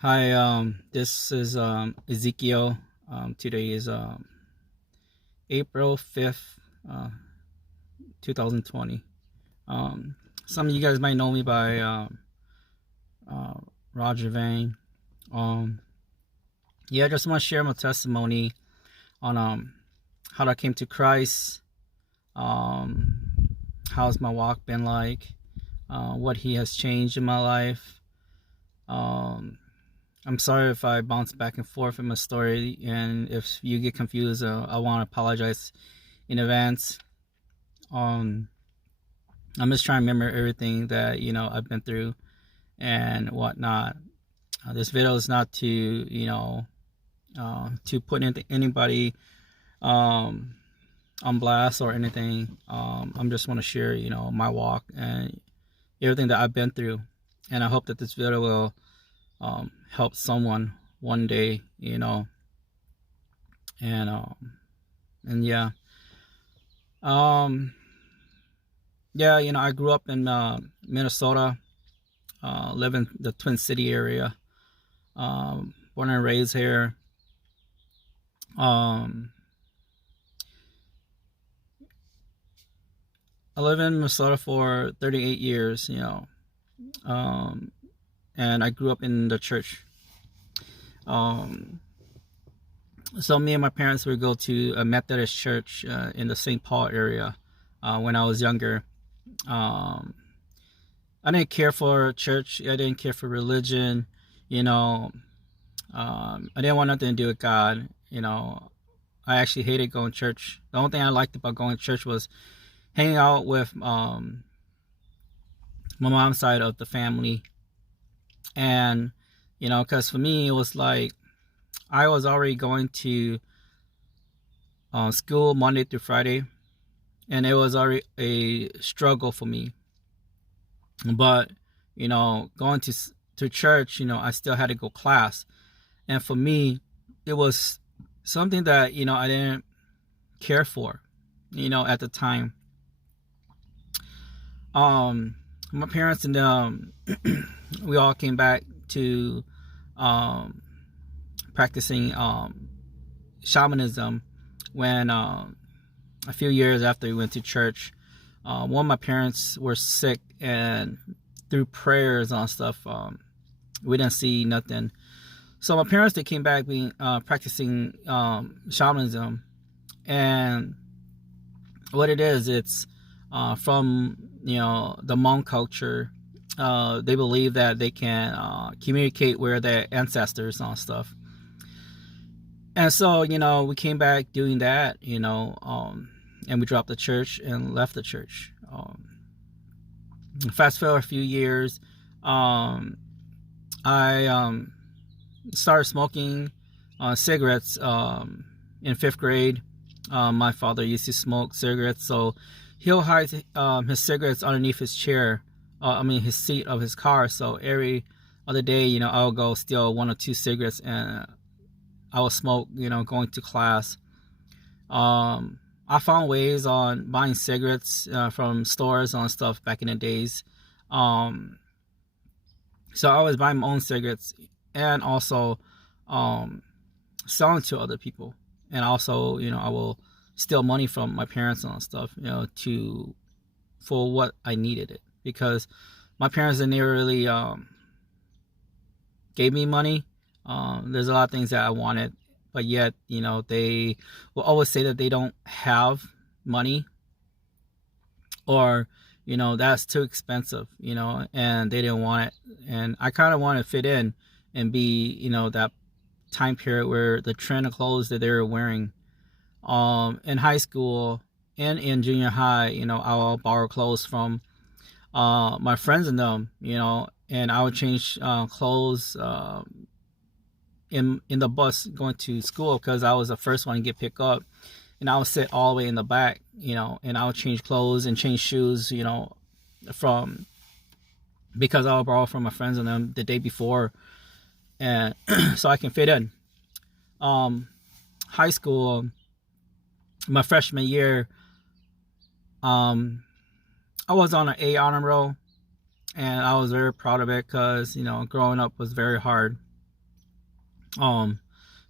Hi, this is Ezekiel. Today is April 5th, 2020. Some of you guys might know me by uh, Roger Vane. Um, yeah, I just want to share my testimony on how I came to Christ. Um, how's my walk been like? What He has changed in my life. Um, I'm sorry if I bounce back and forth in my story, and if you get confused, I want to apologize in advance. Um, I'm just trying to remember everything that I've been through and whatnot. This video is not to to put anybody um, on blast or anything. I'm just want to share my walk and everything that I've been through, and I hope that this video will help someone one day, and yeah, um, yeah, I grew up in Minnesota, live in the Twin City area, born and raised here. Um, I live in Minnesota for 38 years, um, and I grew up in the church. Um, so me and my parents would go to a Methodist church in the St. Paul area when I was younger. Um, I didn't care for church. I didn't care for religion. You know, I didn't want nothing to do with God. I actually hated going to church. The only thing I liked about going to church was hanging out with my mom's side of the family. And, because for me, it was like I was already going to school Monday through Friday, and it was already a struggle for me. But, going to church, I still had to go class. And for me, it was something that, I didn't care for, at the time. My parents and we all came back to um, practicing shamanism when a few years after we went to church. One of my parents were sick, and through prayers and stuff, we didn't see nothing. So my parents, they came back being practicing shamanism, and what it is, it's from the Hmong culture. They believe that they can communicate with their ancestors and stuff. And so we came back doing that, and we dropped the church and left the church. Fast forward a few years, I started smoking cigarettes in fifth grade. My father used to smoke cigarettes, so he'll hide his cigarettes underneath his chair. His seat of his car. So every other day, I'll go steal one or two cigarettes, and I will smoke. Going to class. I found ways on buying cigarettes from stores and stuff back in the days. Um, so I was buying my own cigarettes, and also um, selling to other people. And also, I will steal money from my parents and stuff, to for what I needed it, because my parents didn't really gave me money. There's a lot of things that I wanted, but yet, they will always say that they don't have money, or that's too expensive, and they didn't want it. And I kind of want to fit in and be, that time period where the trend of clothes that they were wearing in high school and in junior high. I'll borrow clothes from my friends and them, and I would change clothes in the bus going to school, because I was the first one to get picked up, and I would sit all the way in the back, and I would change clothes and change shoes, from because I'll borrow from my friends and them the day before, and so I can fit in. High school, my freshman year, I was on an A honor roll, and I was very proud of it, because growing up was very hard. Um,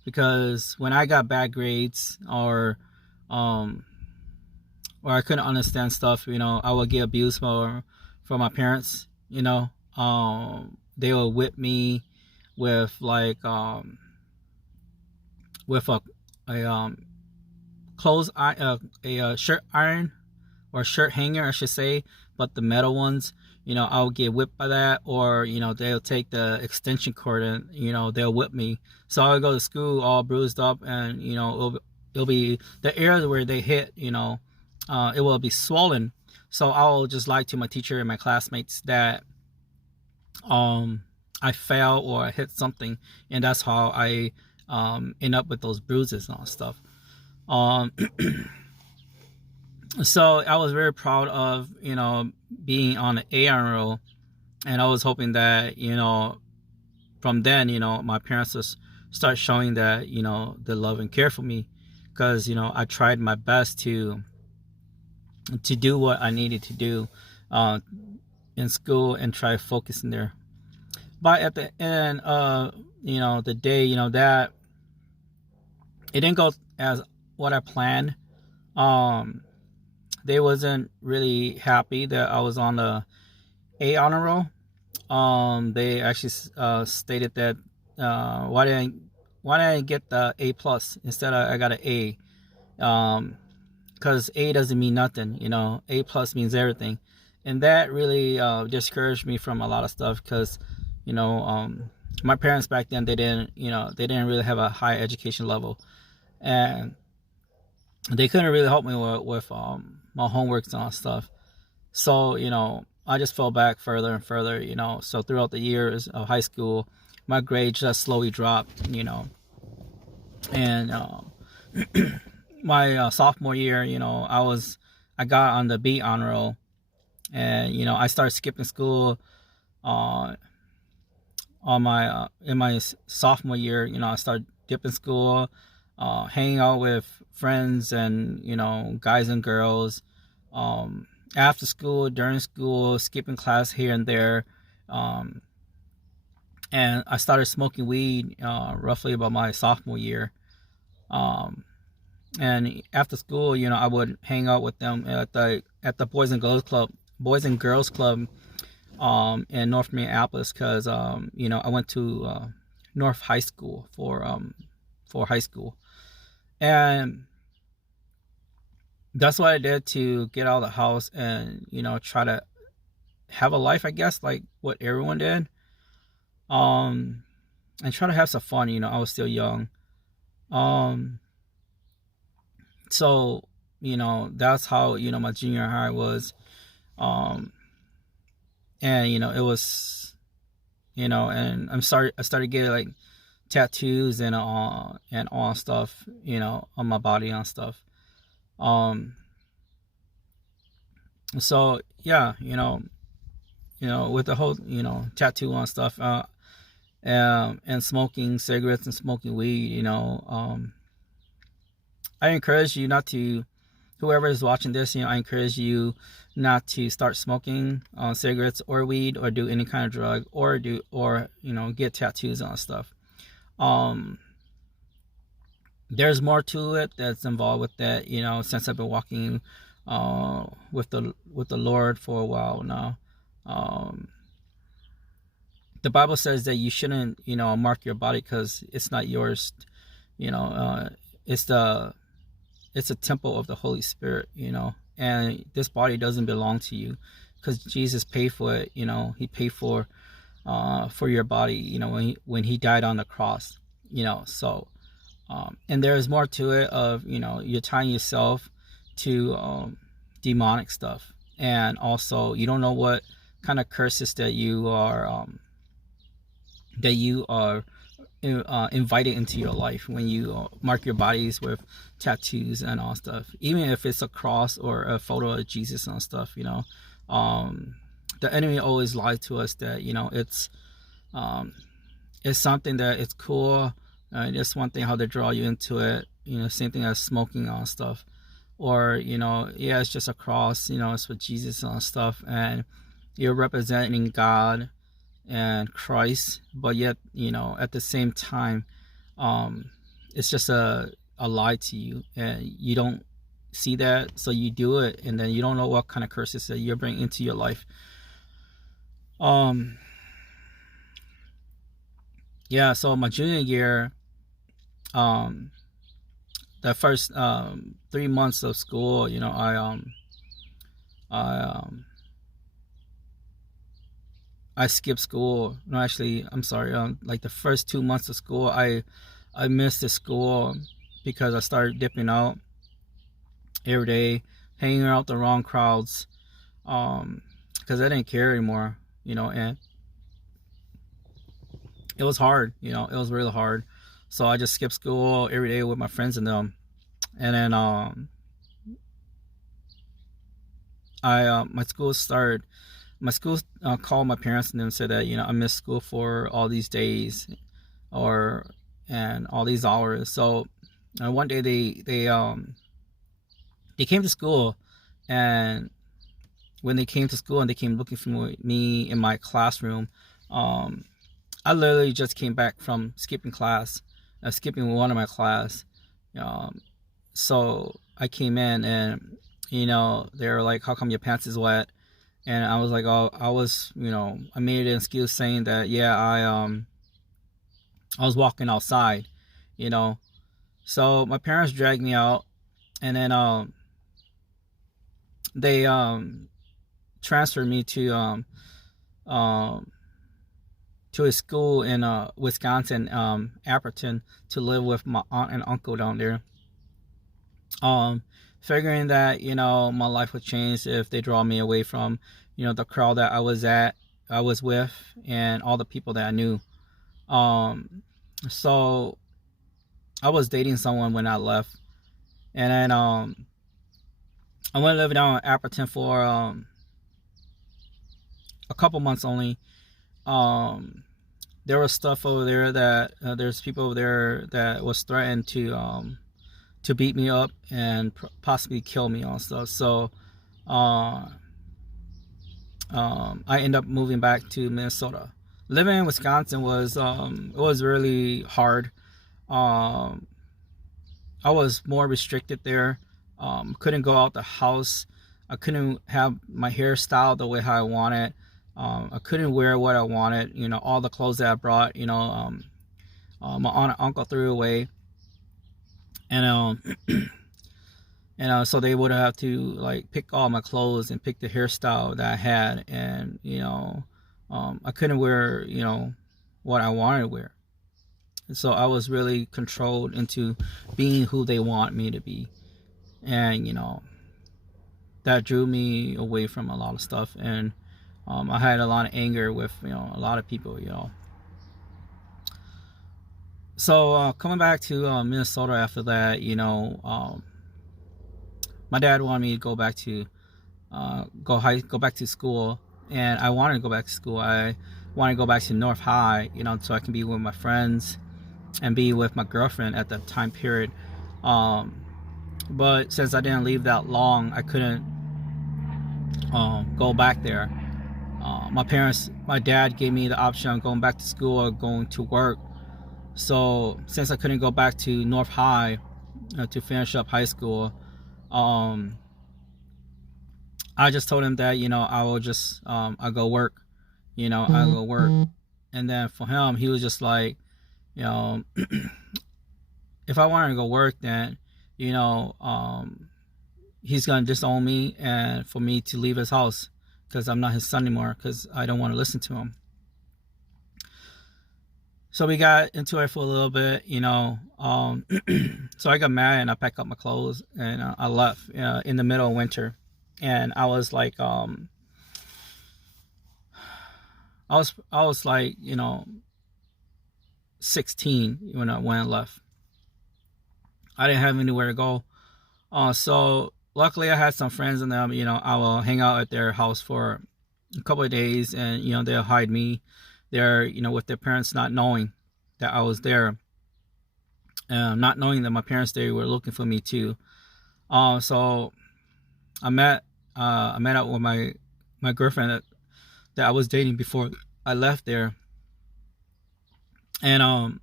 because when I got bad grades um, or I couldn't understand stuff, I would get abused from my parents. They would whip me with like with a clothes a shirt iron or shirt hanger, I should say, but the metal ones. I would get whipped by that, or they'll take the extension cord and they'll whip me. So I would go to school all bruised up, and it'll be the area where they hit. It will be swollen. So I'll just lie to my teacher and my classmates that I fell or I hit something, and that's how I end up with those bruises and all stuff. So I was very proud of being on the A honor roll, and I was hoping that from then my parents would start showing that the love and care for me, because I tried my best to do what I needed to do in school and try focusing there. But at the end the day that it didn't go as what I planned. They wasn't really happy that I was on the A honor roll. They actually stated that why didn't I get the A plus instead of I got an A? Because A doesn't mean nothing. A plus means everything, and that really discouraged me from a lot of stuff. Because my parents back then, they didn't really have a high education level, and they couldn't really help me with my homeworks and all stuff. So I just fell back further and further. So throughout the years of high school, my grades just slowly dropped. And my sophomore year, I got on the B honor roll, and I started skipping school on my in my sophomore year. I started dipping school, hanging out with friends and guys and girls, after school, during school, skipping class here and there, and I started smoking weed roughly about my sophomore year. And after school, I would hang out with them at the Boys and Girls Club in North Minneapolis, because I went to North High School for high school, and that's what I did to get out of the house and try to have a life, I guess, like what everyone did, and try to have some fun. I was still young, so that's how my junior high was, and it was and I started getting like tattoos and all stuff on my body and stuff. So yeah, with the whole tattoo on stuff, and smoking cigarettes and smoking weed, I encourage you not to, whoever is watching this, I encourage you not to start smoking cigarettes or weed or do any kind of drug or get tattoos on stuff. There's more to it that's involved with that, since I've been walking with the Lord for a while now. The Bible says that you shouldn't mark your body, because it's not yours. It's a temple of the Holy Spirit, and this body doesn't belong to you, because Jesus paid for it. He paid for your body, when he died on the cross. So and there's more to it of you're tying yourself to demonic stuff, and also you don't know what kind of curses that you are invited into your life when you mark your bodies with tattoos and all stuff, even if it's a cross or a photo of Jesus and stuff. The enemy always lies to us that it's something that it's cool. Just one thing how they draw you into it. Same thing as smoking on stuff, or it's just a cross. It's with Jesus and stuff, and you're representing God and Christ, but yet at the same time it's just a lie to you, and you don't see that, so you do it, and then you don't know what kind of curses that you're bringing into your life. Yeah, so my junior year, um the first 3 months of school, I I skipped school. No, actually, I'm sorry. Like the first 2 months of school, I missed the school because I started dipping out every day, hanging out the wrong crowds, because I didn't care anymore, and it was hard. It was really hard. So I just skipped school every day with my friends and them, and then I my school called my parents and then said that I missed school for all these days, or and all these hours. So one day they came to school, and when they came to school and they came looking for me in my classroom, I literally just came back from skipping class, skipping one of my class. Um, so I came in, and they were like, "How come your pants is wet?" And I was like, "Oh, I made an excuse saying that, yeah, I was walking outside, you know." So my parents dragged me out, and then they transferred me um to a school in Wisconsin, Appleton, to live with my aunt and uncle down there. Um, Figuring that my life would change if they draw me away from the crowd that I was with, and all the people that I knew. So I was dating someone when I left, and then I went to live down in Appleton for a couple months only. Um, there was stuff over there that there's people over there that was threatened to beat me up and possibly kill me on stuff. So uh, I ended up moving back to Minnesota. Living in Wisconsin was it was really hard. Um, I was more restricted there. Couldn't go out the house. I couldn't have my hair styled the way how I wanted. I couldn't wear what I wanted. All the clothes that I brought, my aunt and uncle threw away, and so they would have to like pick all my clothes and pick the hairstyle that I had, and I couldn't wear what I wanted to wear. And so I was really controlled into being who they want me to be, and that drew me away from a lot of stuff, and I had a lot of anger with a lot of people. So coming back to Minnesota after that, my dad wanted me to go back to go back to school, and I wanted to go back to school. I wanted to go back to North High, so I can be with my friends and be with my girlfriend at that time period. But since I didn't leave that long, I couldn't go back there. My dad gave me the option of going back to school or going to work. So since I couldn't go back to North High to finish up high school, I just told him that I will just I'll go work, I'll go work. And then for him, he was just like, if I wanted to go work, then he's gonna disown me, and for me to leave his house, because I'm not his son anymore, because I don't want to listen to him. So we got into it for a little bit, so I got mad and I packed up my clothes and I left in the middle of winter. And I was like I was like 16 when I left. I didn't have anywhere to go. So luckily I had some friends in them. I will hang out at their house for a couple of days, and they'll hide me there, with their parents not knowing that I was there, not knowing that my parents, they were looking for me too. So I met up with my girlfriend that I was dating before I left there, and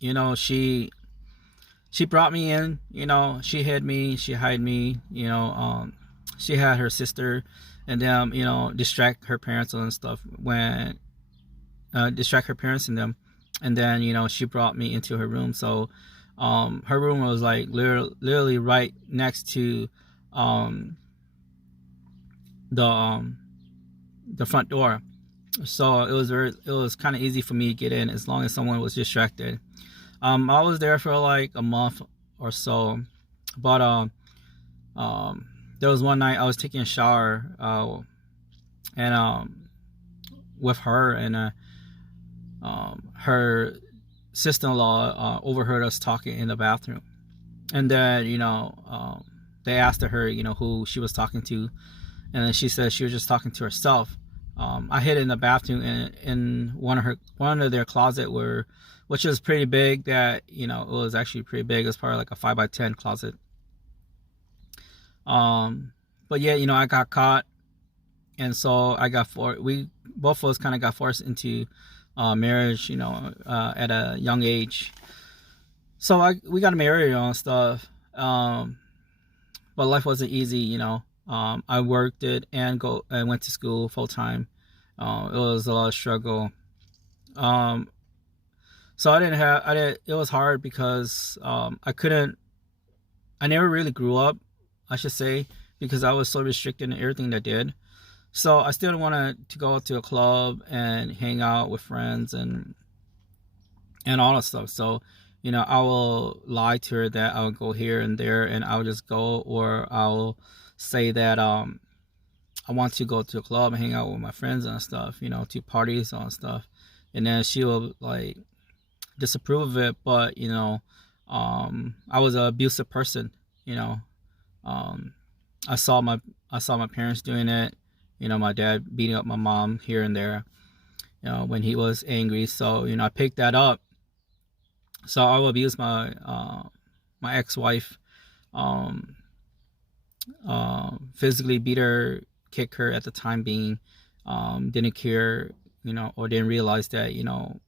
you know, she brought me in, you know, she hid me, she hid me, you know, she had her sister and them, you know, distract her parents and stuff when distract her parents and them, and then, you know, she brought me into her room. So her room was like literally right next to um the um the front door. So it was kind of easy for me to get in as long as someone was distracted. I was there for like a month or so, but um, there was one night I was taking a shower, and with her, and her sister-in-law overheard us talking in the bathroom, and then, you know, they asked her, you know, who she was talking to, and then she said she was just talking to herself. I hid in the bathroom in one of their closet, where, which is pretty big. That, you know, it was actually pretty big. It was probably like a 5 by 10 closet. But yeah, you know, I got caught, and so we both of us kind of got forced into marriage, you know, at a young age. So we got married and stuff. But life wasn't easy, you know. I worked it and went to school full time. It was a lot of struggle. Um, so it was hard because I never really grew up, I should say, because I was so restricted in everything that I did. So I still wanted to go to a club and hang out with friends and all that stuff. So, you know, I will lie to her that I will go here and there, and I'll just go, or I'll say that I want to go to a club and hang out with my friends and stuff, you know, to parties and stuff. And then she will like disapprove of it, but, you know, I was an abusive person, you know. Um, I saw my parents doing it, you know, my dad beating up my mom here and there, you know, when he was angry. So, you know, I picked that up. So I will abuse my ex-wife, um, physically beat her, kick her at the time being, didn't care, you know, or didn't realize that, you know,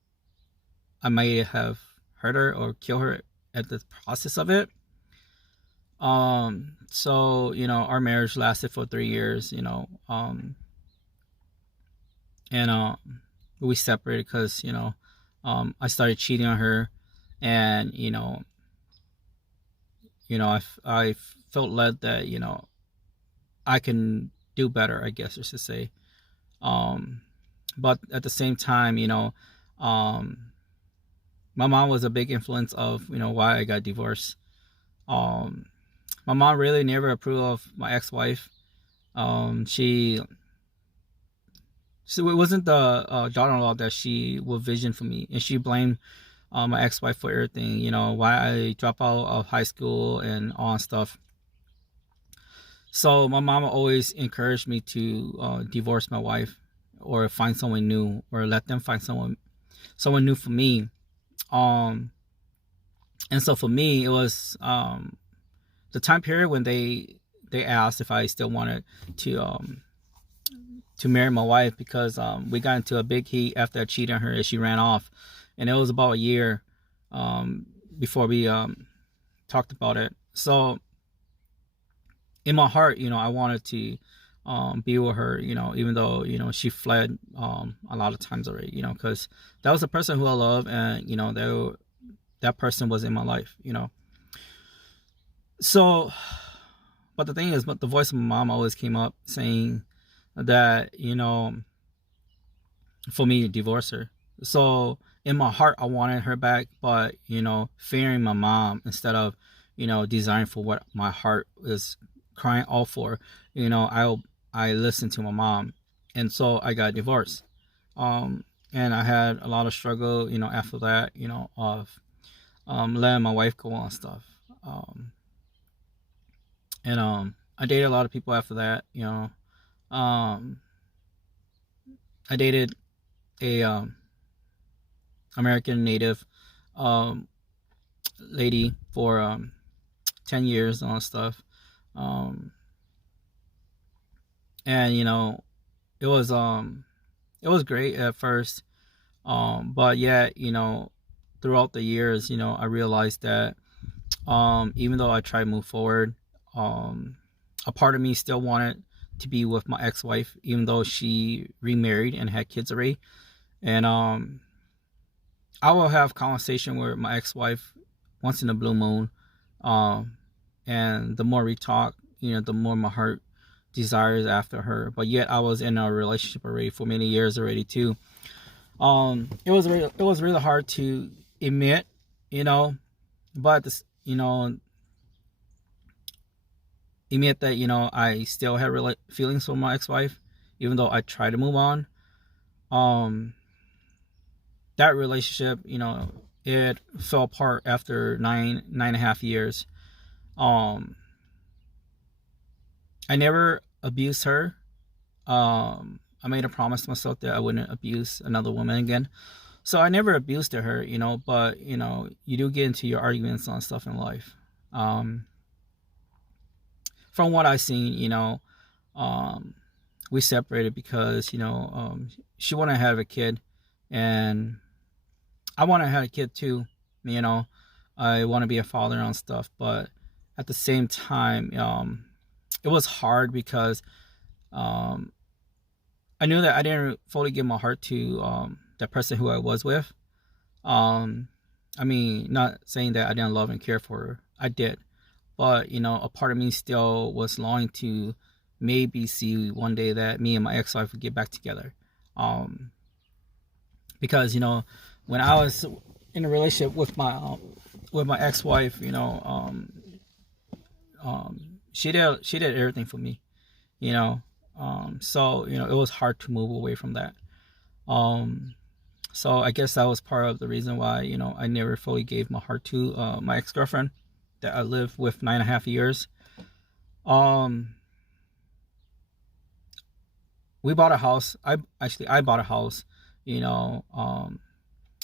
I might have hurt her or kill her at the process of it. So, you know, our marriage lasted for 3 years, you know, and we separated because, you know, I started cheating on her, and, I felt led that, you know, I can do better, I guess I should say. Um, but at the same time, you know, um, my mom was a big influence of, you know, why I got divorced. Um, my mom really never approved of my ex-wife. She So it wasn't the daughter-in-law that she would vision for me, and she blamed my ex-wife for everything. You know, why I dropped out of high school and all that stuff. So my mama always encouraged me to divorce my wife, or find someone new, or let them find someone new for me. Um, and so for me, it was the time period when they asked if I still wanted to marry my wife, because we got into a big heat after I cheated on her and she ran off, and it was about a year um, before we talked about it. So in my heart, you know, I wanted to be with her, you know, even though, you know, she fled a lot of times already, you know, because that was the person who I love, and, you know, that person was in my life, you know. So, but the thing is, but the voice of my mom always came up saying that, you know, for me to divorce her. So in my heart, I wanted her back, but, you know, fearing my mom instead of, you know, desiring for what my heart is crying out for, you know, I listened to my mom, and so I got divorced. And I had a lot of struggle, you know, after that, you know, of letting my wife go on stuff. And I dated a lot of people after that, you know. Um, I dated a American Native um, lady for 10 years and all that stuff. Um, and, you know, it was great at first. But yeah, you know, throughout the years, I realized that even though I tried to move forward, a part of me still wanted to be with my ex-wife, even though she remarried and had kids already. And I will have conversation with my ex-wife once in a blue moon. Um, and the more we talk, the more my heart desires after her. But yet I was in a relationship already for many years already too. It was really hard to admit, but this, admit that I still had feelings for my ex-wife, even though I tried to move on. Um, that relationship, it fell apart after nine and a half years. I never abused her. I made a promise to myself that I wouldn't abuse another woman again. So I never abused her, but you do get into your arguments on stuff in life. From what I've seen, we separated because she wanted to have a kid, and I want to have a kid too. I want to be a father and stuff, but at the same time, it was hard because I knew that I didn't fully give my heart to that person who I was with. I mean, not saying that I didn't love and care for her. I did. But, a part of me still was longing to maybe see one day that me and my ex-wife would get back together. Because, when I was in a relationship with my ex-wife, she did everything for me, so it was hard to move away from that. So I guess that was part of the reason why I never fully gave my heart to my ex-girlfriend that I lived with 9.5 years. We bought a house. I bought a house,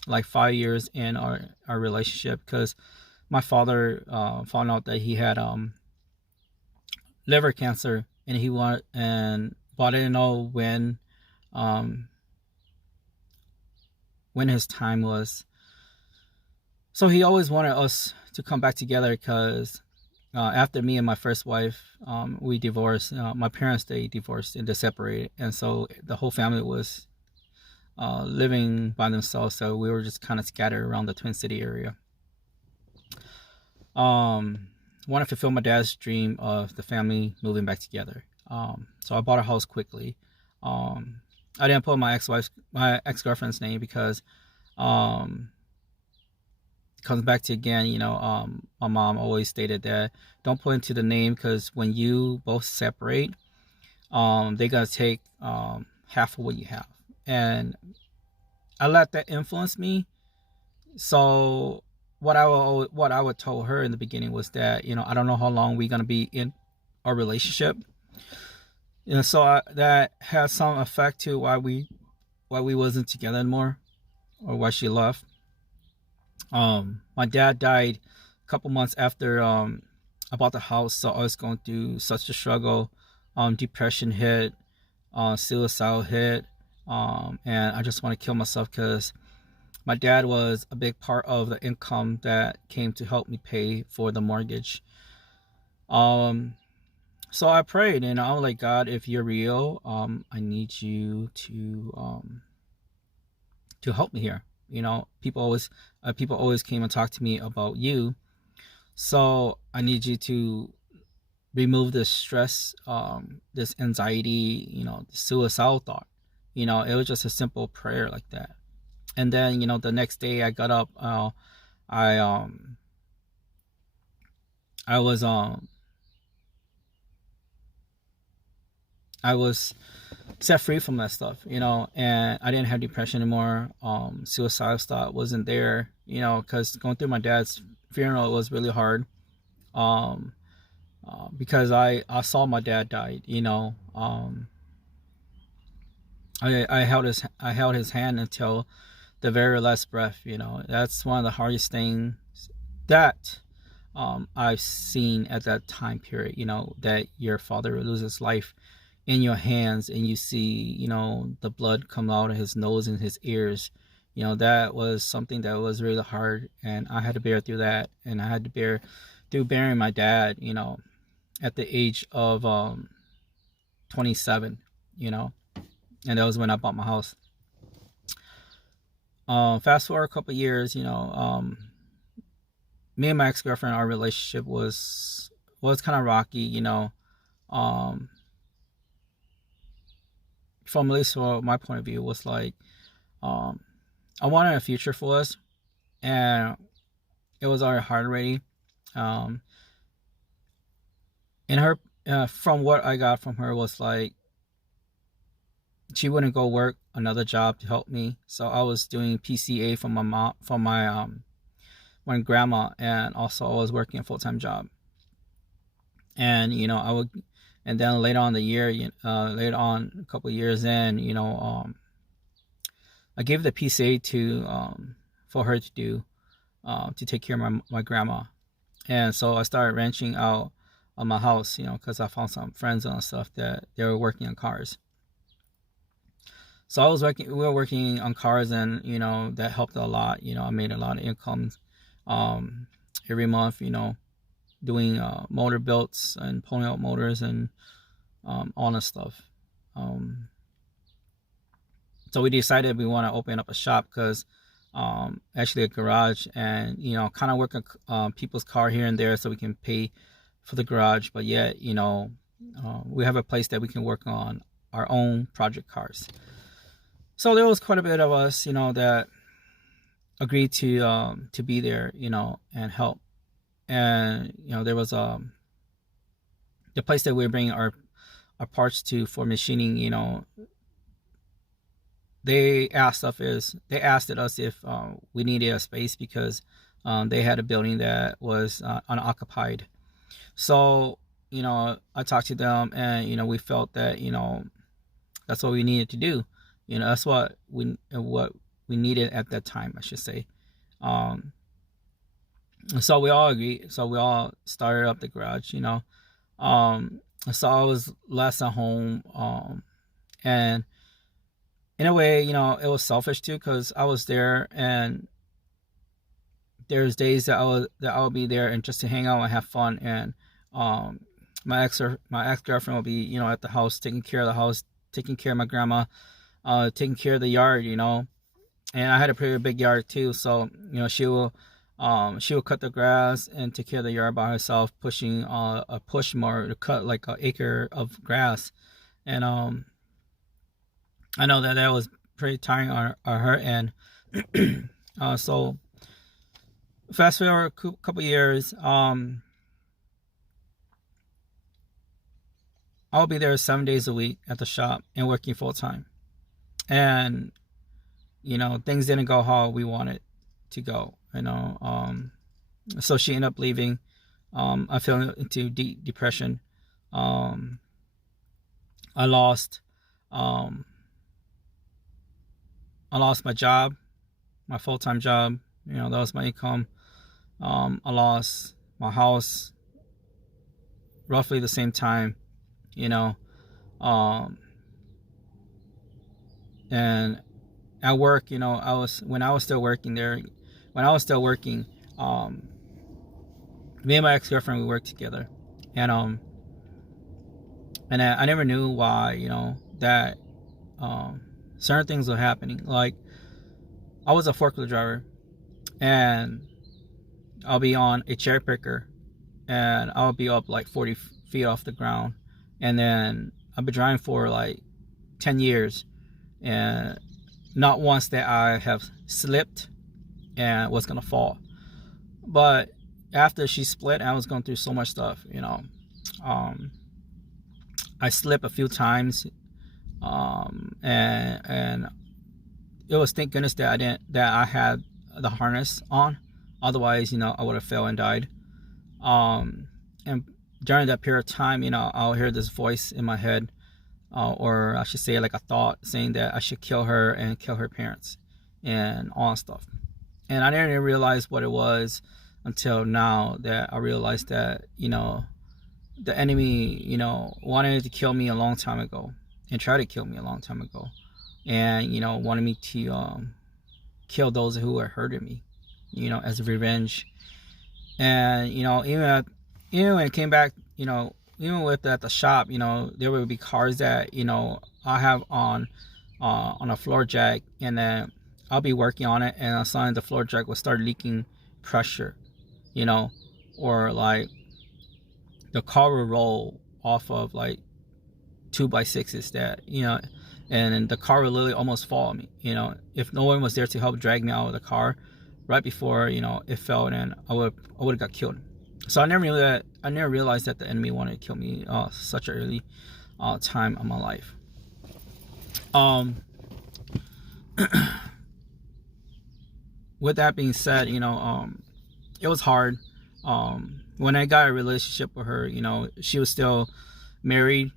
like 5 years in our relationship, because my father found out that he had liver cancer, and but I didn't know when his time was. So he always wanted us to come back together because after me and my first wife, we divorced. My parents, they divorced and they separated, and so the whole family was living by themselves. So we were just kind of scattered around the Twin City area. Want to fulfill my dad's dream of the family moving back together. So I bought a house quickly. I didn't put my ex-girlfriend's name because it comes back to, again, my mom always stated that don't put into the name, because when you both separate, they're gonna take half of what you have, and I let that influence me. So what I would tell her in the beginning was that I don't know how long we're gonna be in our relationship. So that has some effect to why we wasn't together anymore, or why she left. My dad died a couple months after I bought the house, so I was going through such a struggle. Depression hit, suicide hit, and I just want to kill myself because my dad was a big part of the income that came to help me pay for the mortgage. So I prayed, and I was like, God, if you're real, I need you to help me here. People always came and talked to me about you, so I need you to remove this stress, this anxiety, the suicidal thought. It was just a simple prayer like that. And then the next day I got up. I was set free from that stuff, and I didn't have depression anymore. Suicide thought wasn't there, because going through my dad's funeral was really hard. Because I saw my dad died, I held his hand until the very last breath. That's one of the hardest things that I've seen at that time period. That your father loses life in your hands, and you see the blood come out of his nose and his ears. that was something that was really hard, and I had to bear through that, and I had to bear through burying my dad, at the age of 27, and that was when I bought my house. Fast forward a couple years, me and my ex-girlfriend, our relationship was kind of rocky, um, from at least from my point of view, was like, um, I wanted a future for us, and it was already hard already. Um, and her, from what I got from her, was like she wouldn't go work another job to help me, so I was doing PCA for my mom, for my grandma, and also I was working a full-time job. And I would, and then later on the year, later on a couple of years in, I gave the PCA to for her to do, to take care of my grandma. And so I started renting out on my house, because I found some friends and stuff that they were working on cars. So we were working on cars, and that helped a lot. I made a lot of income every month, doing motor builds and pulling out motors and all that stuff. So we decided we want to open up a shop, because actually a garage, and kind of work on people's car here and there so we can pay for the garage, but yet we have a place that we can work on our own project cars. So there was quite a bit of us, that agreed to be there, and help. And there was the place that we were bringing our parts to for machining. They asked us if we needed a space, because they had a building that was unoccupied. So I talked to them, and we felt that that's what we needed to do. That's what we needed at that time, I should say. So we all agreed. So we all started up the garage. So I was less at home, and in a way, it was selfish too, because I was there, and there's days that I'll be there and just to hang out and have fun, and my ex-girlfriend will be at the house, taking care of the house, taking care of my grandma, taking care of the yard, and I had a pretty big yard too, so she will cut the grass and take care of the yard by herself, pushing a push mower to cut like an acre of grass. And I know that was pretty tiring on her end. So fast forward a couple years, I'll be there 7 days a week at the shop and working full time. And things didn't go how we wanted to go. So she ended up leaving. I fell into deep depression. I lost my job, my full-time job. That was my income. I lost my house roughly the same time. And at work, when I was still working, me and my ex-girlfriend, we worked together, and I never knew why, that certain things were happening. Like, I was a forklift driver, and I'll be on a cherry picker, and I'll be up like 40 feet off the ground, and then I've been driving for like 10 years, and not once that I have slipped and was gonna fall. But after she split, I was going through so much stuff, I slipped a few times, and it was, thank goodness that I had the harness on. Otherwise, I would have fell and died. And during that period of time, I'll hear this voice in my head, or I should say like a thought, saying that I should kill her and kill her parents and all that stuff. And I didn't even realize what it was until now, that I realized that, the enemy, wanted to kill me a long time ago, and tried to kill me a long time ago, and, wanted me to kill those who were hurting me, as a revenge. And even when it came back, even with at the shop, there would be cars that I have on a floor jack, and then I'll be working on it, and suddenly the floor jack will start leaking pressure, or like the car will roll off of like 2x6s that and the car will literally almost fall on me. If no one was there to help drag me out of the car right before it fell, and I would have got killed. So I never realized that the enemy wanted to kill me such an early time of my life. With that being said, it was hard. When I got a relationship with her, she was still married,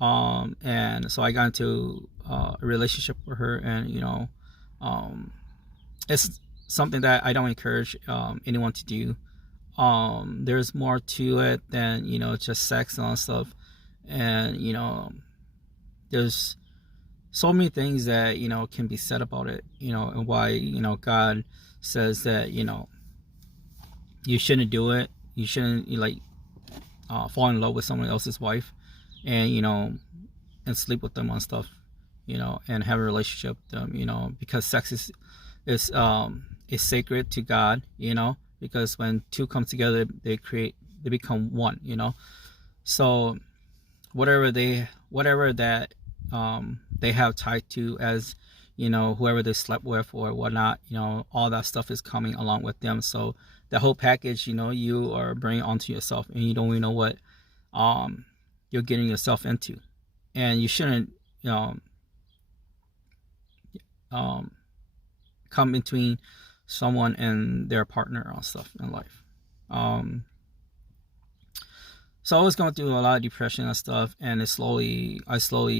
and so I got into a relationship with her, and it's something that I don't encourage anyone to do. There's more to it than just sex and all that stuff, and there's so many things that can be said about it, and why God says that you shouldn't do it. You shouldn't fall in love with someone else's wife, and and sleep with them on stuff, and have a relationship with them, because sex is sacred to God, because when two come together, they become one, so whatever that they have tied to, as whoever they slept with or whatnot, all that stuff is coming along with them. So the whole package, you are bringing onto yourself, and you don't even know what you're getting yourself into. And you shouldn't come between someone and their partner or stuff in life. So I was going through a lot of depression and stuff, and I slowly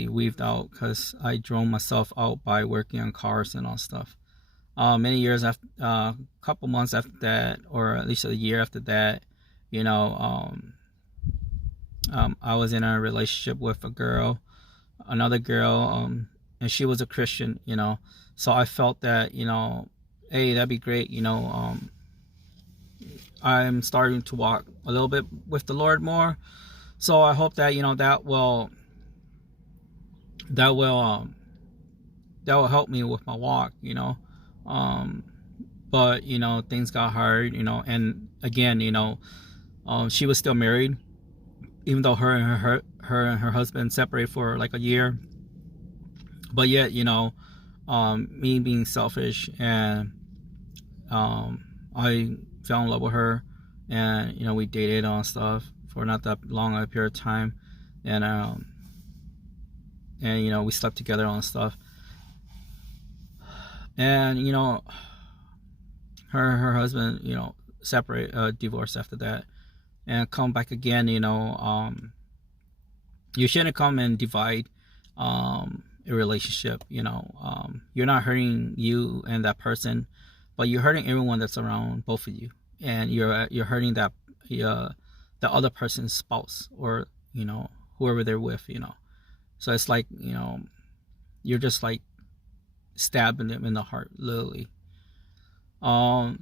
weaved out, because I drove myself out by working on cars and all stuff. Many years after, a couple months after that, or at least a year after that, I was in a relationship with another girl, and she was a Christian, so I felt that, hey, that'd be great, I'm starting to walk a little bit with the Lord more, so I hope that that will help me with my walk, but things got hard, and again, she was still married, even though her and her husband separated for like a year. But yet, me being selfish, and I fell in love with her, and we dated on stuff for not that long a period of time, and we slept together on stuff, and her husband divorced after that, and come back again. You shouldn't come and divide a relationship. You're not hurting you and that person, but you're hurting everyone that's around both of you, and you're hurting the other person's spouse, or whoever they're with. So it's like you're just like stabbing them in the heart, literally. But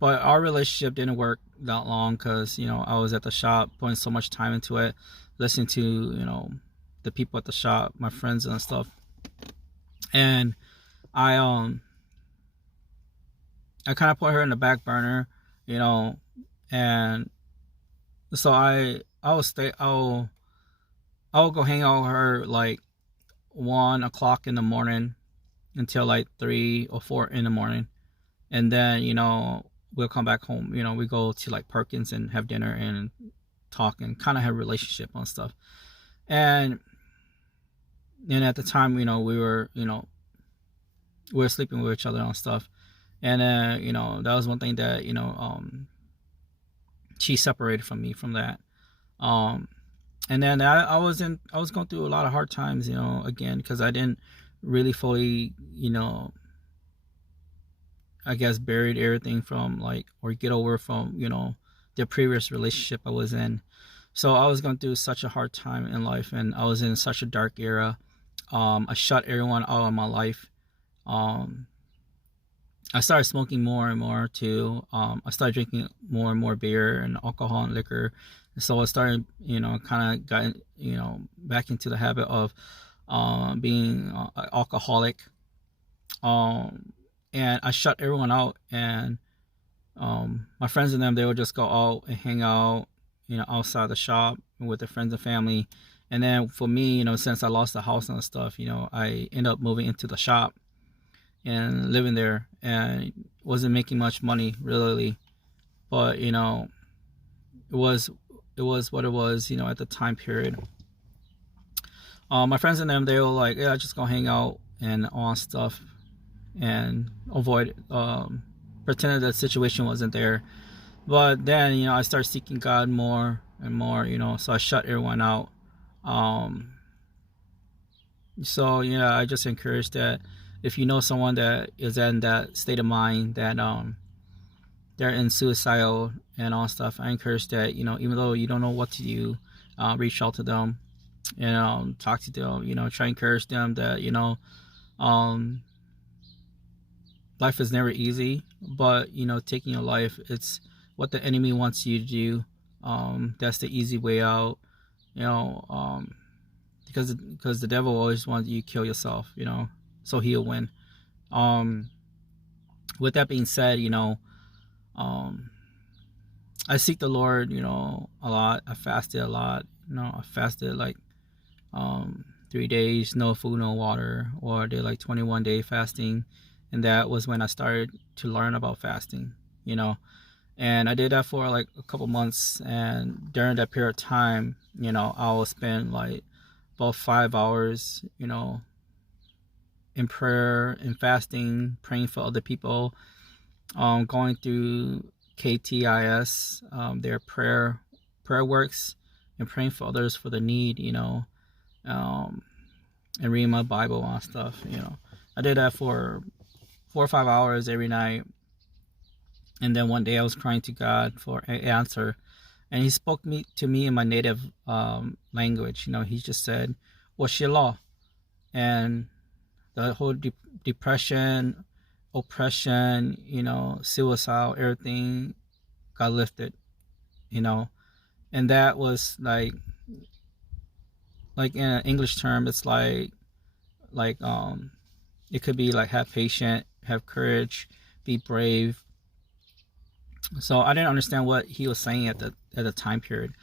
our relationship didn't work that long, because I was at the shop putting so much time into it, listening to the people at the shop, my friends and stuff, and I kind of put her in the back burner, and so I'll go hang out with her like 1 o'clock in the morning until like 3 or 4 in the morning, and then we'll come back home. We go to like Perkins and have dinner and talk and kind of have a relationship on stuff. And at the time, we were sleeping with each other on stuff. And that was one thing that she separated from me from that. And then I was going through a lot of hard times, again, because I didn't really fully, I guess, buried everything from or get over from the previous relationship I was in. So I was going through such a hard time in life, and I was in such a dark era. I shut everyone out of my life, I started smoking more and more too. I started drinking more and more beer and alcohol and liquor. So I started, kind of got, back into the habit of being alcoholic. And I shut everyone out. And my friends and them, they would just go out and hang out, outside the shop with their friends and family. And then for me, since I lost the house and stuff, I ended up moving into the shop and living there, and wasn't making much money really, but it was what it was, at the time period. My friends and them, they were like, yeah, just go hang out and all stuff and avoid pretending that the situation wasn't there. But then I started seeking God more and more, so I shut everyone out. So yeah, I just encourage that if you know someone that is in that state of mind, that they're in suicidal and all stuff, I encourage that, even though you don't know what to do, reach out to them and talk to them, try to encourage them that life is never easy, but taking your life, it's what the enemy wants you to do. That's the easy way out, because the devil always wants you to kill yourself, so he'll win. With that being said, I seek the Lord, a lot. I fasted a lot. I fasted like 3 days, no food, no water, or I did like 21-day fasting. And that was when I started to learn about fasting, and I did that for like a couple months. And during that period of time, I will spend like about 5 hours, in prayer and fasting, praying for other people, going through KTIS, their prayer works, and praying for others for the need, and reading my Bible and stuff. I did that for 4 or 5 hours every night. And then one day I was crying to God for an answer, and He spoke to me in my native language. He just said, "What's your law?" And the whole depression, oppression, suicide, everything got lifted, and that was like in an English term, it's like it could be like, have patience, have courage, be brave. So I didn't understand what he was saying at the time period.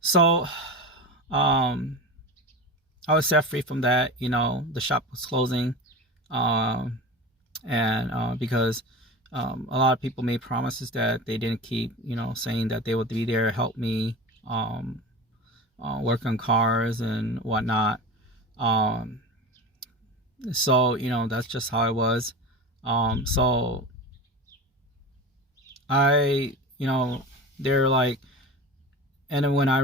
So I was set free from that. The shop was closing, and because a lot of people made promises that they didn't keep, saying that they would be there, help me work on cars and whatnot. So that's just how it was. So I, they're like, and then when I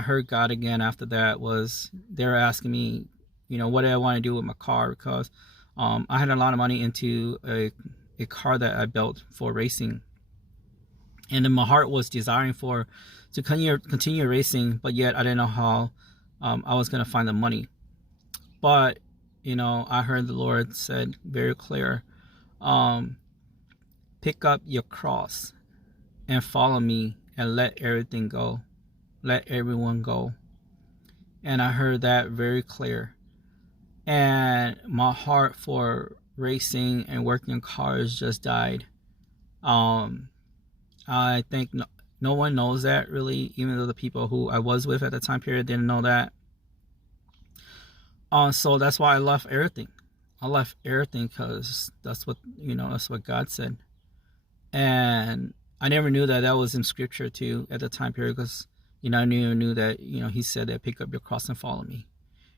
heard God again after that, was they were asking me, what did I want to do with my car, because I had a lot of money into a car that I built for racing, and then my heart was desiring to continue racing, but yet I didn't know how I was gonna find the money. But I heard the Lord said very clear, pick up your cross and follow me, and let everything go, let everyone go. And I heard that very clear, and my heart for racing and working on cars just died. I think no one knows that really, even though the people who I was with at the time period didn't know that. So that's why I left everything. I left everything because that's what God said. And I never knew that was in scripture too at the time period, because I knew that He said that pick up your cross and follow me.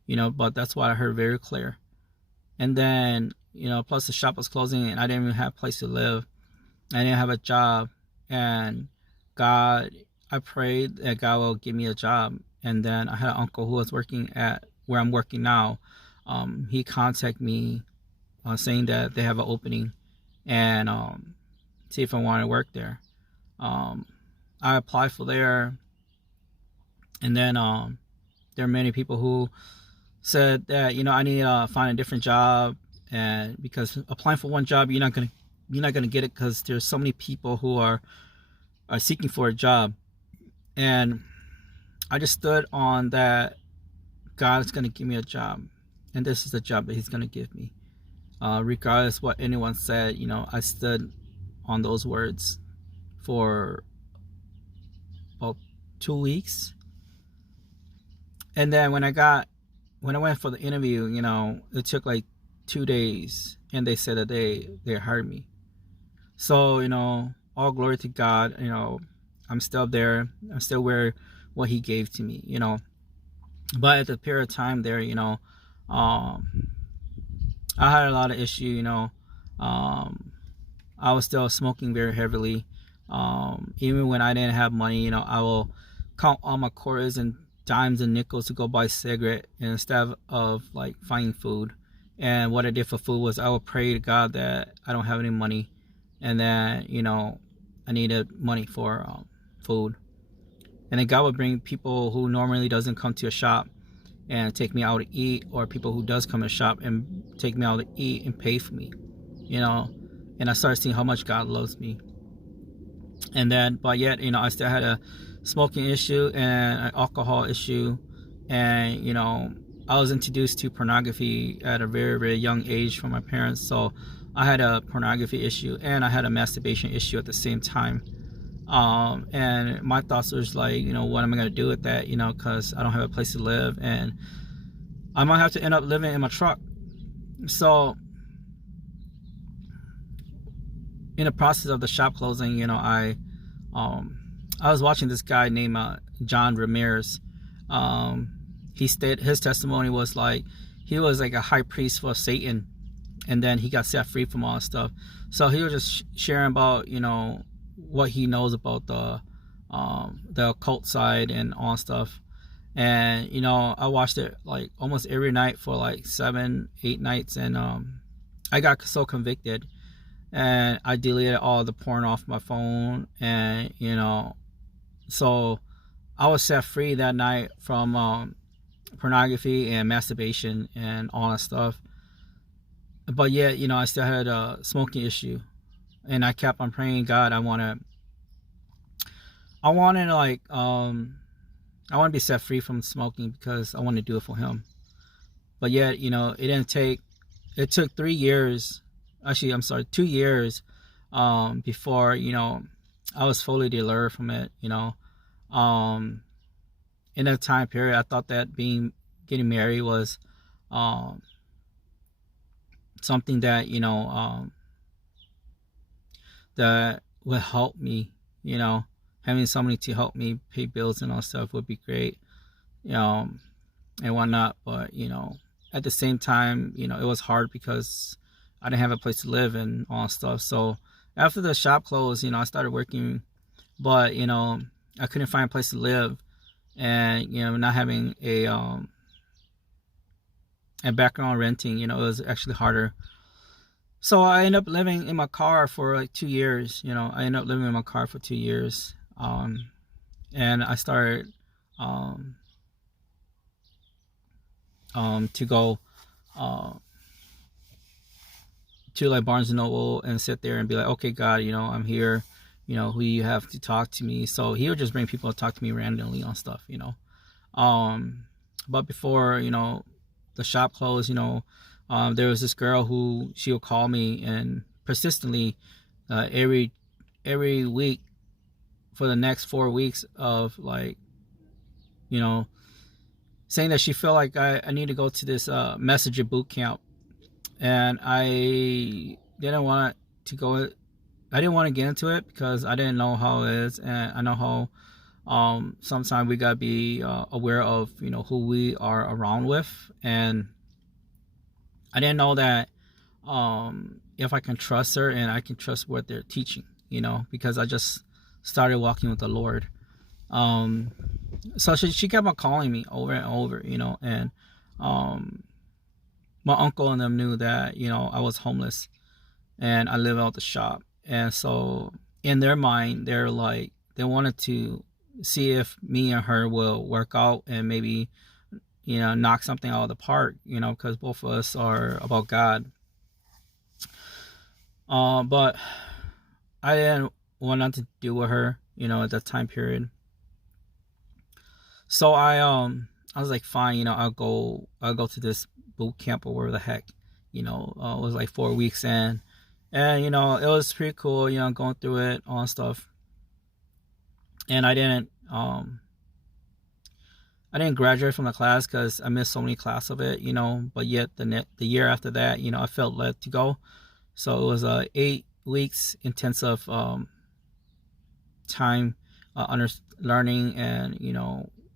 But that's what I heard very clear. And then plus the shop was closing, and I didn't even have a place to live. I didn't have a job, and I prayed that God will give me a job. And then I had an uncle who was working at where I'm working now. He contacted me saying that they have an opening, and see if I want to work there. I applied for there, and then there are many people who said that I need to find a different job, and because applying for one job, you're not gonna you're not going to get it because there's so many people who are seeking for a job. And I just stood on that God's going to give me a job, and this is the job that he's going to give me. Regardless what anyone said, I stood on those words for about 2 weeks. And then when I went for the interview, it took like 2 days, and they said that they hired me. So, all glory to God. I'm still there. I'm still where what he gave to me, But at the period of time there, I had a lot of issue, I was still smoking very heavily. Even when I didn't have money, I will count all my quarters and dimes and nickels to go buy a cigarette instead of like finding food. And what I did for food was I would pray to God that I don't have any money, and then I needed money for food. And then God would bring people who normally doesn't come to a shop and take me out to eat, or people who does come to shop and take me out to eat and pay for me, and I started seeing how much God loves me. And then, but yet, I still had a smoking issue and an alcohol issue, and I was introduced to pornography at a very, very young age from my parents. So I had a pornography issue and I had a masturbation issue at the same time. And my thoughts was like, what am I gonna do with that? Because I don't have a place to live, and I might have to end up living in my truck. So in the process of the shop closing, I was watching this guy named John Ramirez. His testimony was like he was like a high priest for Satan, and then he got set free from all that stuff. So he was just sharing about what he knows about the occult side and all stuff. And I watched it like almost every night for like 7-8 nights, and I got so convicted, and I deleted all the porn off my phone. And so I was set free that night from pornography and masturbation and all that stuff. But yet I still had a smoking issue, and I kept on praying, God, I want to be set free from smoking because I want to do it for him. But yet, it took 3 years, actually, I'm sorry, 2 years, before, I was fully delivered from it. In that time period, I thought that getting married was, something that, that would help me, having somebody to help me pay bills and all stuff would be great, and whatnot. But at the same time, it was hard because I didn't have a place to live and all stuff. So after the shop closed, I started working, but I couldn't find a place to live, and not having a background renting, it was actually harder. So I ended up living in my car for like 2 years. I ended up living in my car for 2 years. And I started to go to like Barnes and Noble and sit there and be like, okay, God, I'm here. Who you have to talk to me. So he would just bring people to talk to me randomly on stuff. But before the shop closed, there was this girl who she would call me and persistently every week for the next 4 weeks of like saying that she felt like I need to go to this messenger boot camp, and I didn't want to go. I didn't want to get into it because I didn't know how it is, and I know how sometimes we gotta be aware of who we are around with. And I didn't know that if I can trust her and I can trust what they're teaching, because I just started walking with the Lord. So she kept on calling me over and over, and my uncle and them knew that I was homeless and I live out the shop. And so in their mind, they're like, they wanted to see if me and her will work out and maybe knock something out of the park, because both of us are about God. But I didn't want nothing to do with her, at that time period. So I was like, fine, I'll go to this boot camp or whatever the heck, it was like 4 weeks in, and it was pretty cool, going through it, all that stuff. And I didn't graduate from the class because I missed so many classes of it, but yet the year after that, I felt led to go. So it was 8 weeks intensive time, under learning, and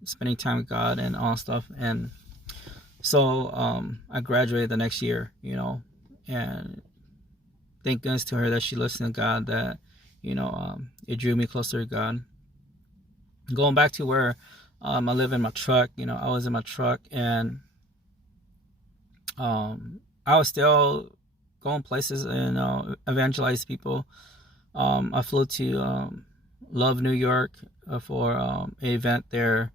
spending time with God and all stuff. And so I graduated the next year, and thank goodness to her that she listened to God, that it drew me closer to God. Going back to where I live in my truck, I was in my truck, and I was still going places and evangelize people. I flew to Love, New York, for an event there,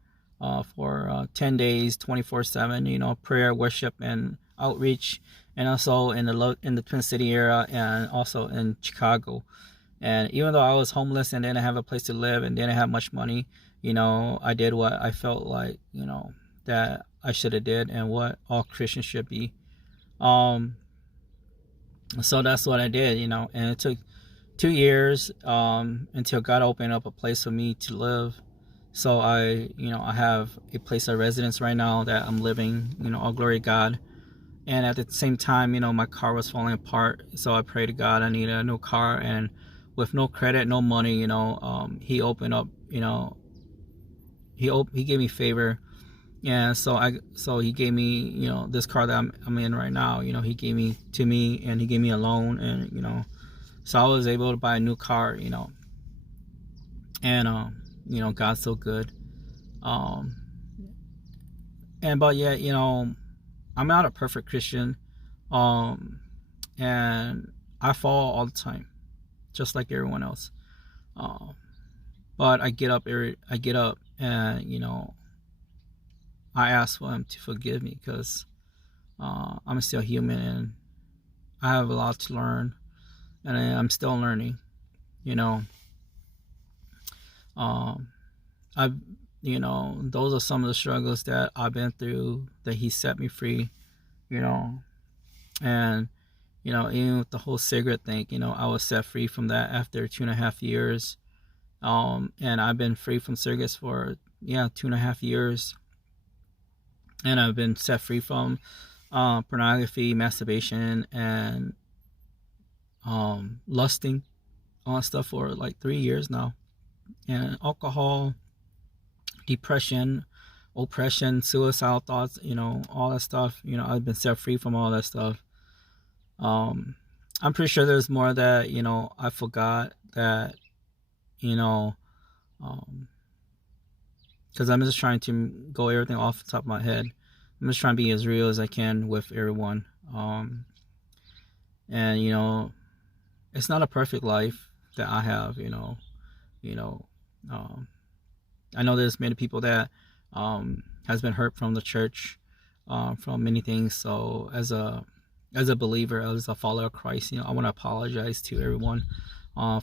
for 10 days, 24/7. Prayer, worship, and outreach, and also in the Twin City area, and also in Chicago. And even though I was homeless and didn't have a place to live and didn't have much money, I did what I felt like, that I should have did, and what all Christians should be. So that's what I did, and it took 2 years until God opened up a place for me to live. So I have a place of residence right now that I'm living, all glory to God. And at the same time, my car was falling apart. So I prayed to God, I needed a new car. And with no credit, no money, he opened up, he gave me favor. And so he gave me, this car that I'm in right now. He gave me to me, and he gave me a loan, and so I was able to buy a new car, and God's so good. But yet, I'm not a perfect Christian, and I fall all the time, just like everyone else. But I get up, and I ask for him to forgive me, because I'm still human, and I have a lot to learn, and I'm still learning. I've those are some of the struggles that I've been through, that he set me free. And even with the whole cigarette thing, I was set free from that after 2.5 years. And I've been free from cigarettes for 2.5 years, and I've been set free from pornography, masturbation, and lusting, all that stuff, for like 3 years now. And alcohol, depression, oppression, suicidal thoughts, all that stuff. I've been set free from all that stuff. I'm pretty sure there's more that I forgot, that because I'm just trying to go everything off the top of my head. I'm just trying to be as real as I can with everyone. And it's not a perfect life that I have. I know there's many people that has been hurt from the church, from many things. So as a believer, as a follower of Christ, I want to apologize to everyone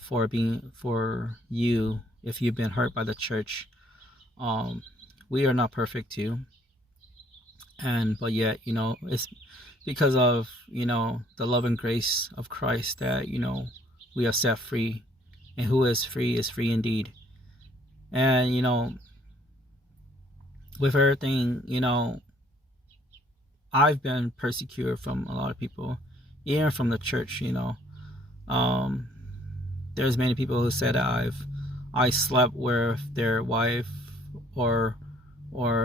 for you, if you've been hurt by the church. We are not perfect too, but yet it's because of the love and grace of Christ that we are set free, and who is free indeed. And with everything, I've been persecuted from a lot of people, even from the church. There's many people who said that I slept with their wife, or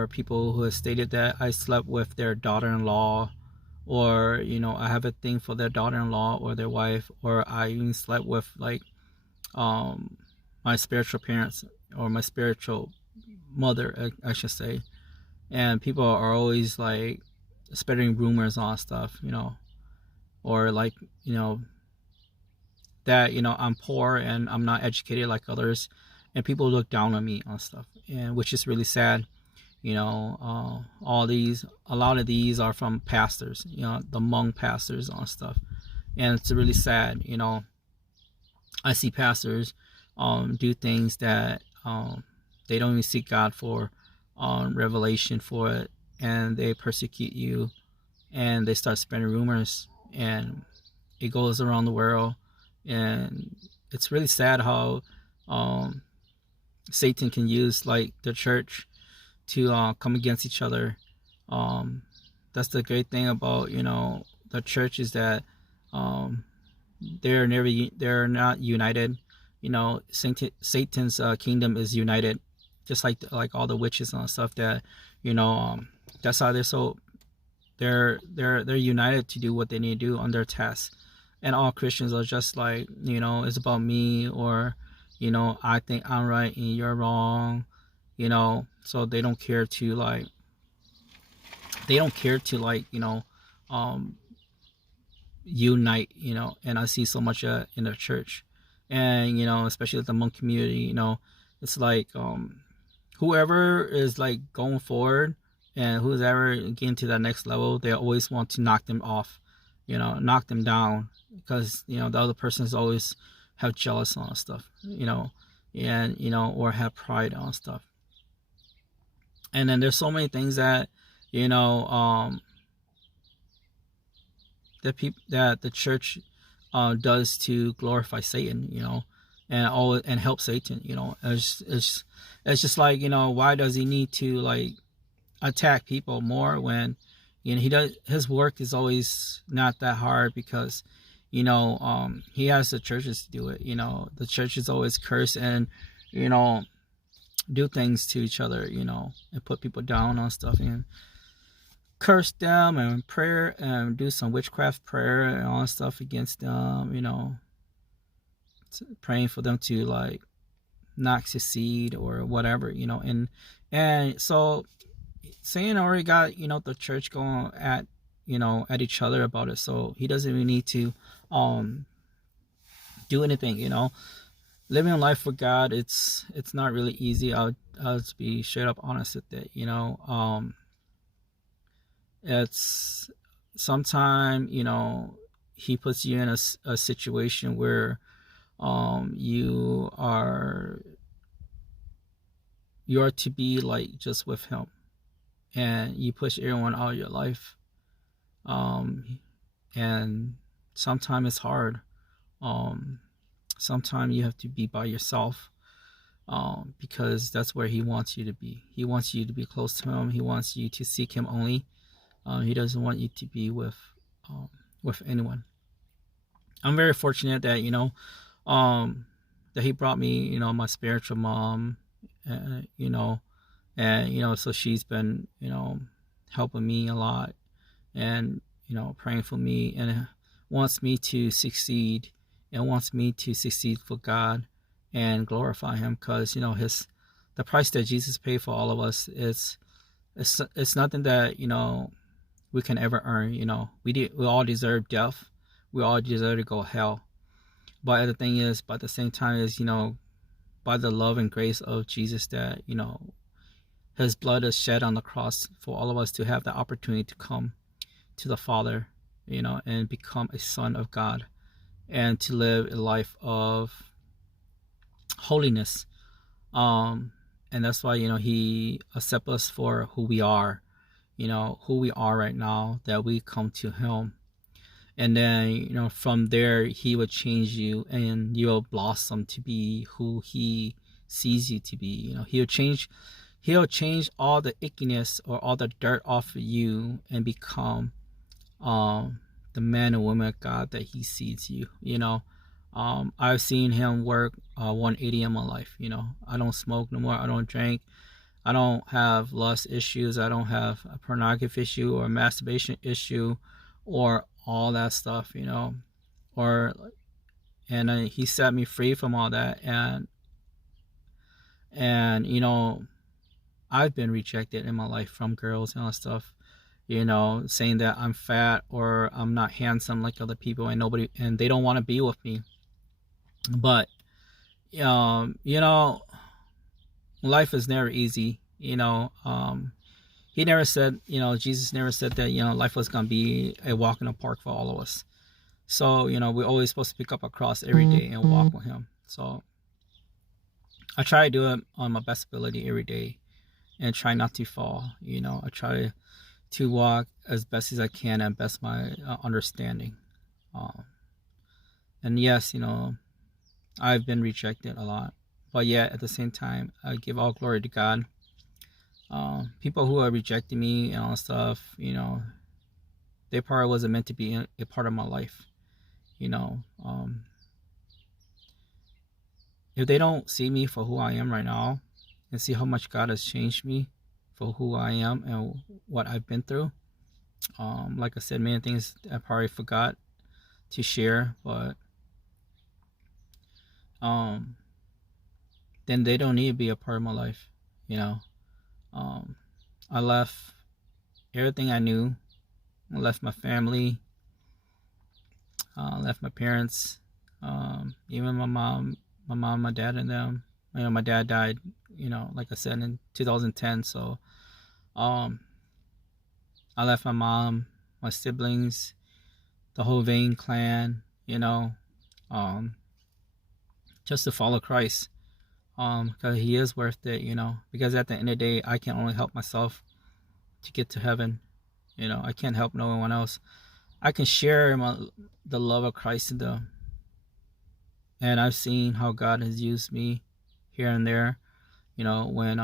people who have stated that I slept with their daughter-in-law, or I have a thing for their daughter-in-law or their wife, or I even slept with like my spiritual parents, or my spiritual mother, I should say. And people are always like spreading rumors on stuff, or like that I'm poor and I'm not educated like others, and people look down on me on stuff, and which is really sad. A lot of these are from pastors, the Hmong pastors on stuff, and it's really sad. I see pastors do things that they don't even seek God for revelation for it, and they persecute you, and they start spreading rumors, and it goes around the world. And it's really sad how um, Satan can use like the church to come against each other. Um, that's the great thing about the church, is that um, they're not united. Satan's kingdom is united, just like all the witches and stuff. That that's how they're united to do what they need to do on their task. And all Christians are just like, it's about me, or I think I'm right and you're wrong. So they don't care to um unite. And I see so much in the church, and especially the Hmong community. It's like whoever is like going forward, and who's ever getting to that next level, they always want to knock them off, knock them down, because the other person's always have jealous on stuff, and or have pride on stuff. And then there's so many things that that the church does to glorify Satan, and help Satan. It's just like, why does he need to like attack people more when his work is always not that hard, because he has the churches to do it. The churches always curse and do things to each other, and put people down on stuff, and curse them, and prayer, and do some witchcraft prayer and all that stuff against them, praying for them to like not succeed or whatever, and so Satan already got the church going at at each other about it, so he doesn't even need to do anything. Living a life for God, it's not really easy. I'll just be straight up honest with it. It's sometimes he puts you in a situation where you are to be like just with him, and you push everyone out of your life, and sometimes it's hard. Sometimes you have to be by yourself, because that's where he wants you to be. He wants you to be close to him. He wants you to seek him only. He doesn't want you to be with anyone. I'm very fortunate that that he brought me my spiritual mom, and so she's been helping me a lot, and praying for me, and wants me to succeed, and wants me to succeed for God and glorify him, because the price that Jesus paid for all of us is it's nothing that we can ever earn. We all deserve death. We all deserve to go hell. But the thing is, by the same time, is by the love and grace of Jesus, that his blood is shed on the cross for all of us to have the opportunity to come to the Father, and become a son of God, and to live a life of holiness. And that's why he accepts us for who we are, right now, that we come to him. And then from there he will change you, and you'll blossom to be who he sees you to be. He'll change all the ickiness or all the dirt off of you, and become the man and woman of God that he sees you. I've seen him work 180 in my life. I don't smoke no more. I don't drink. I don't have lust issues. I don't have a pornography issue or a masturbation issue or all that stuff, and he set me free from all that. And I've been rejected in my life from girls and all that stuff, saying that I'm fat or I'm not handsome like other people, and they don't want to be with me. But life is never easy. He never said, Jesus never said that life was gonna be a walk in the park for all of us. So, we're always supposed to pick up a cross every day and walk with him. So I try to do it on my best ability every day and try not to fall. I try to walk as best as I can and best my understanding. And yes, I've been rejected a lot, but yet at the same time, I give all glory to God. People who are rejecting me and all stuff, they probably wasn't meant to be a part of my life. If they don't see me for who I am right now and see how much God has changed me for who I am and what I've been through, like I said, many things I probably forgot to share, but then they don't need to be a part of my life. I left everything I knew. I left my family, left my parents, even my mom, my dad, and them. My dad died, like I said, in 2010. So, I left my mom, my siblings, the whole Vane clan, just to follow Christ, because he is worth it, because at the end of the day, I can only help myself to get to heaven. I can't help no one else. I can share the love of Christ to them. And I've seen how God has used me here and there, when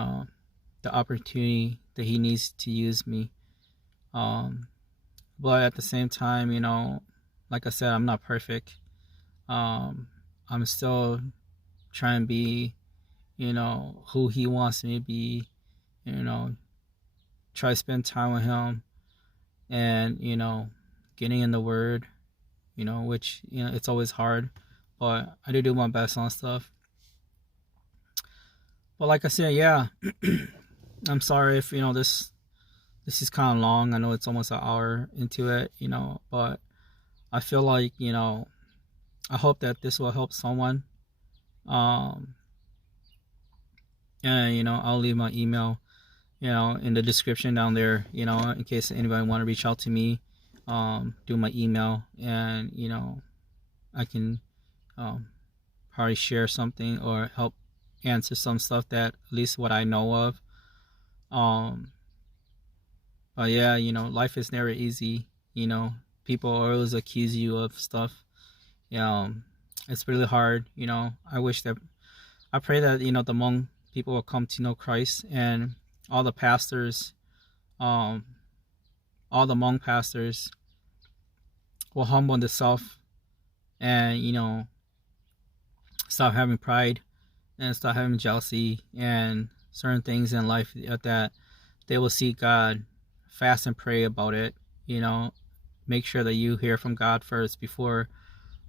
the opportunity that he needs to use me. But at the same time, like I said, I'm not perfect. I'm still trying to be, who he wants me to be, try to spend time with him and, getting in the word, which, it's always hard, but I do my best on stuff. But like I said, yeah, I'm sorry if, this is kind of long. I know it's almost an hour into it, but I feel like, I hope that this will help someone. And, I'll leave my email, in the description down there, in case anybody want to reach out to me, do my email, and, I can probably share something or help answer some stuff that at least what I know of. But yeah, life is never easy. People always accuse you of stuff. It's really hard. I pray that, the Hmong people will come to know Christ, and all the pastors, all the Hmong pastors will humble themselves and, stop having pride and stop having jealousy and certain things in life that they will seek God, fast and pray about it. Make sure that you hear from God first before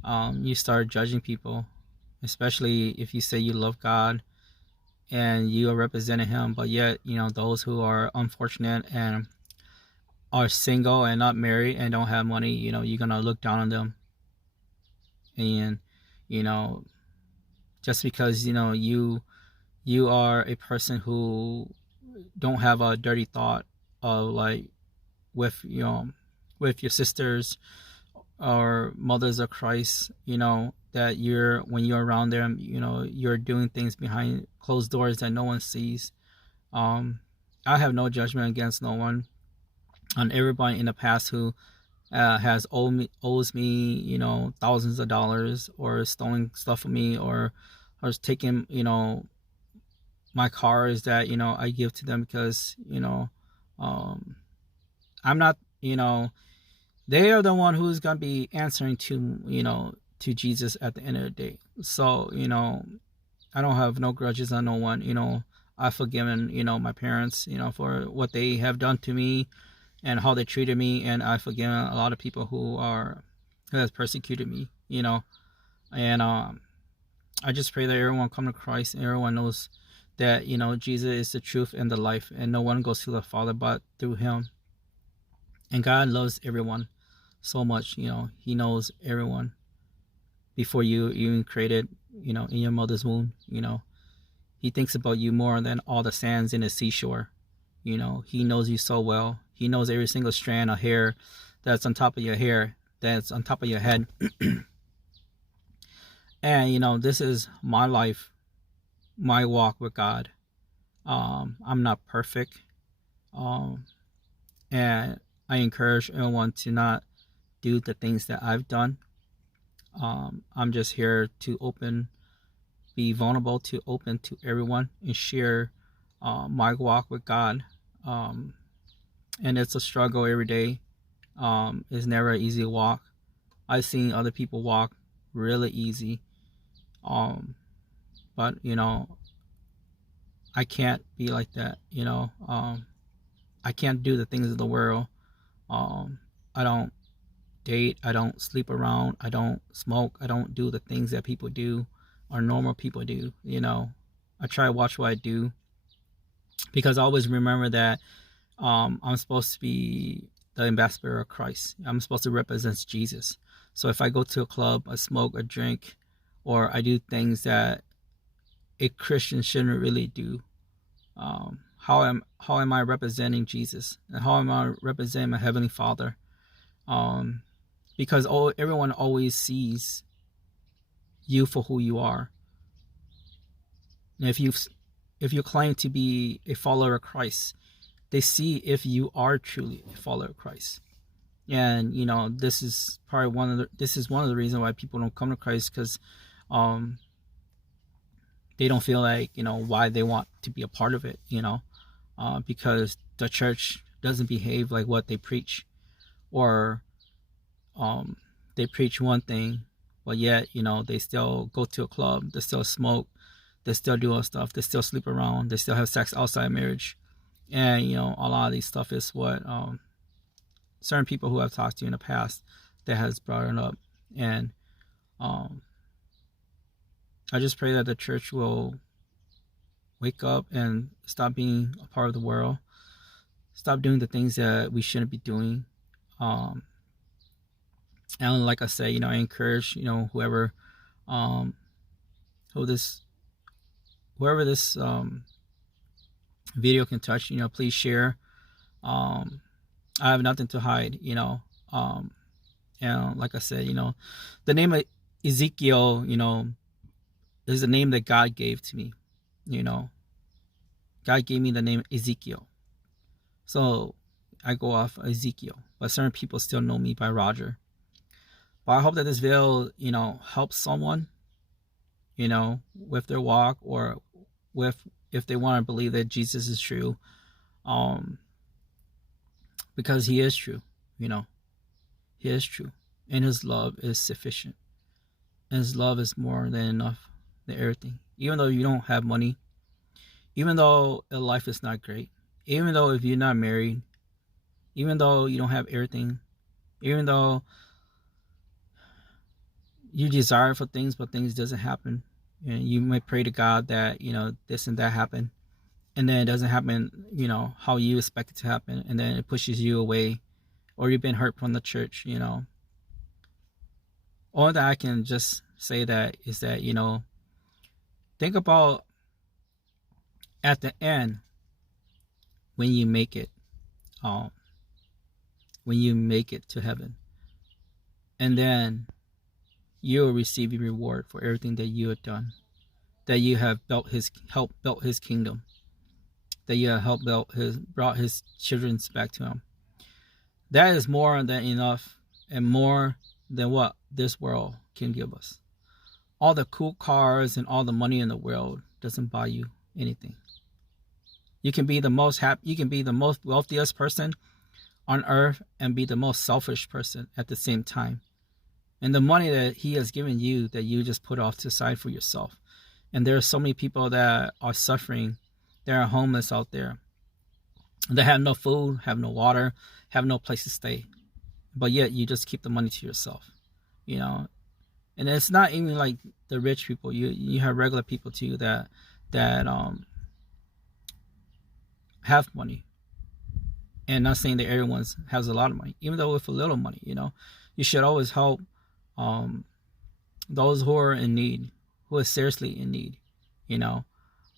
you start judging people, especially if you say you love God and you are representing him, but yet, those who are unfortunate and are single and not married and don't have money, you're gonna look down on them. And just because you are a person who don't have a dirty thought of like with with your sisters or mothers of Christ, that when you're around them, you're doing things behind closed doors that no one sees. I have no judgment against no one. On everybody in the past who owes me, thousands of dollars, or stolen stuff from me, or taking, my cars that, I give to them because, I'm not, they are the one who's going to be answering to, to Jesus at the end of the day. So, I don't have no grudges on no one. I've forgiven, my parents, for what they have done to me and how they treated me, and I've forgiven a lot of people who has persecuted me, and I just pray that everyone come to Christ and everyone knows that, Jesus is the truth and the life, and no one goes to the Father but through him. And God loves everyone so much. He knows everyone before you even created, in your mother's womb. He thinks about you more than all the sands in the seashore. He knows you so well. He knows every single strand of hair that's on top of your hair. that's on top of your head. And you know, this is my life, my walk with God. I'm not perfect. Um, and I encourage everyone to not do the things that I've done. I'm just here to be vulnerable, to open to everyone and share my walk with God. Um, and it's a struggle every day. It's never an easy walk. I've seen other people walk really easy. But you know, I can't be like that. You know, I can't do the things of the world. I don't date. I don't sleep around. I don't smoke. I don't do the things that people do or normal people do. You know, I try to watch what I do because I always remember that I'm supposed to be the ambassador of Christ. I'm supposed to represent Jesus. So if I go to a club, I smoke, I drink, or I do things that a Christian shouldn't really do, how am I representing Jesus, and how am I representing my Heavenly Father? Because everyone always sees you for who you are. And if you claim to be a follower of Christ, they see if you are truly a follower of Christ. And you know, this is probably one of the reasons why people don't come to Christ, because they don't feel like, you know, why they want to be a part of it, you know, because the church doesn't behave like what they preach, or they preach one thing, but yet, you know, they still go to a club, they still smoke, they still do all stuff, they still sleep around, they still have sex outside marriage. And you know, a lot of these stuff is what certain people who I've talked to in the past that has brought it up. And I just pray that the church will wake up and stop being a part of the world, stop doing the things that we shouldn't be doing. And like I say, you know, I encourage, you know, whoever this video can touch, you know, please share. I have nothing to hide, you know. And like I said, you know, the name of Ezekiel, you know, is the name that God gave to me. You know, God gave me the name Ezekiel, so I go off Ezekiel. But certain people still know me by Roger. But I hope that this video, you know, helps someone, you know, with their walk, or with, if they want to believe that Jesus is true, because he is true, you know, he is true, and his love is sufficient, and his love is more than enough, than everything. Even though you don't have money, even though life is not great, even though if you're not married, even though you don't have everything, even though you desire for things but things doesn't happen, and you might pray to God that, you know, this and that happen, and then it doesn't happen, you know, how you expect it to happen, and then it pushes you away, or you've been hurt from the church, you know. All that I can just say that is that, you know, think about at the end, when you make it, to heaven, and then you will receive a reward for everything that you have done, that you have helped build his kingdom, that you have helped brought his children back to him. That is more than enough, and more than what this world can give us. All the cool cars and all the money in the world doesn't buy you anything. You can be the most happy, you can be the most wealthiest person on earth and be the most selfish person at the same time. And the money that he has given you, that you just put off to the side for yourself. And there are so many people that are suffering, that are homeless out there, that have no food, have no water, have no place to stay, but yet you just keep the money to yourself, you know. And it's not even like the rich people. You have regular people too that have money. And not saying that everyone has a lot of money, even though with a little money, you know, you should always help those who are in need, who are seriously in need, you know.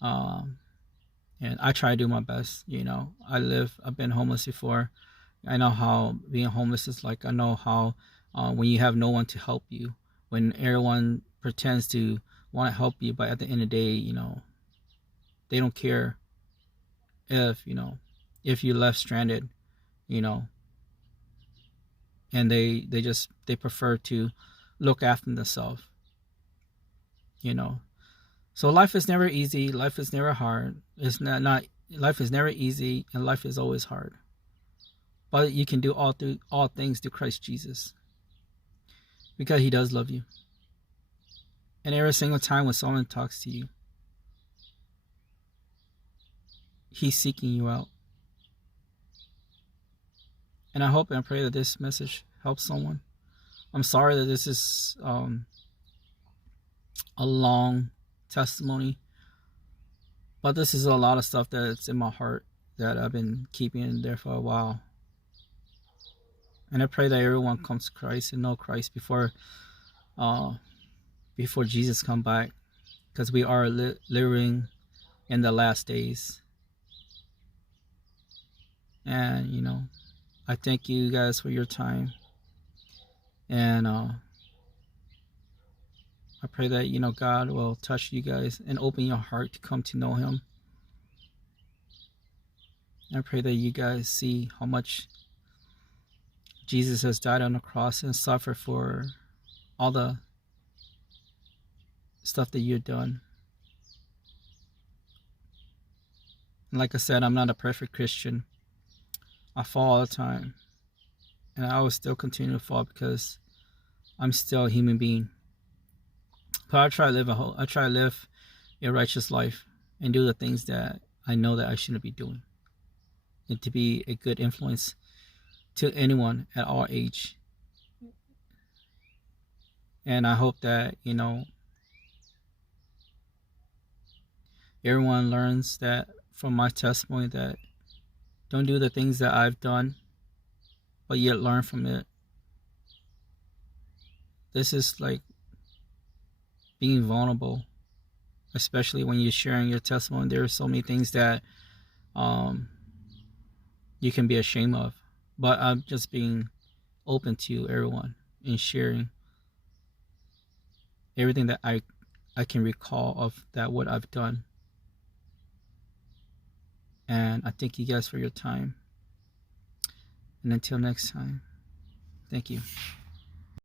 And I try to do my best, you know. I've been homeless before. I know how being homeless is like. I know how when you have no one to help you, when everyone pretends to want to help you, but at the end of the day, they don't care if if you left stranded, you know and they prefer to look after themselves. you know so life is never easy, life is never hard. It's not Life is never easy, and life is always hard, but you can do all things through Christ Jesus, because he does love you. And every single time when someone talks to you, he's seeking you out. And I hope and pray that this message helps someone. I'm sorry that this is a long testimony, but this is a lot of stuff that's in my heart that I've been keeping in there for a while. And I pray that everyone comes to Christ and know Christ before Jesus come back, because we are living in the last days. And I thank you guys for your time, and I pray that God will touch you guys and open your heart to come to know him. I pray that you guys see how much Jesus has died on the cross and suffered for all the stuff that you've done. And like I said, I'm not a perfect Christian. I fall all the time, and I will still continue to fall because I'm still a human being. But I try to live a righteous life and do the things that I know that I shouldn't be doing, and to be a good influence to anyone at all age. And I hope that everyone learns that from my testimony, that don't do the things that I've done, but yet learn from it. This is like being vulnerable, especially when you're sharing your testimony. There are so many things that you can be ashamed of, but I'm just being open to everyone and sharing everything that I can recall of that what I've done. And I thank you guys for your time, and until next time, thank you.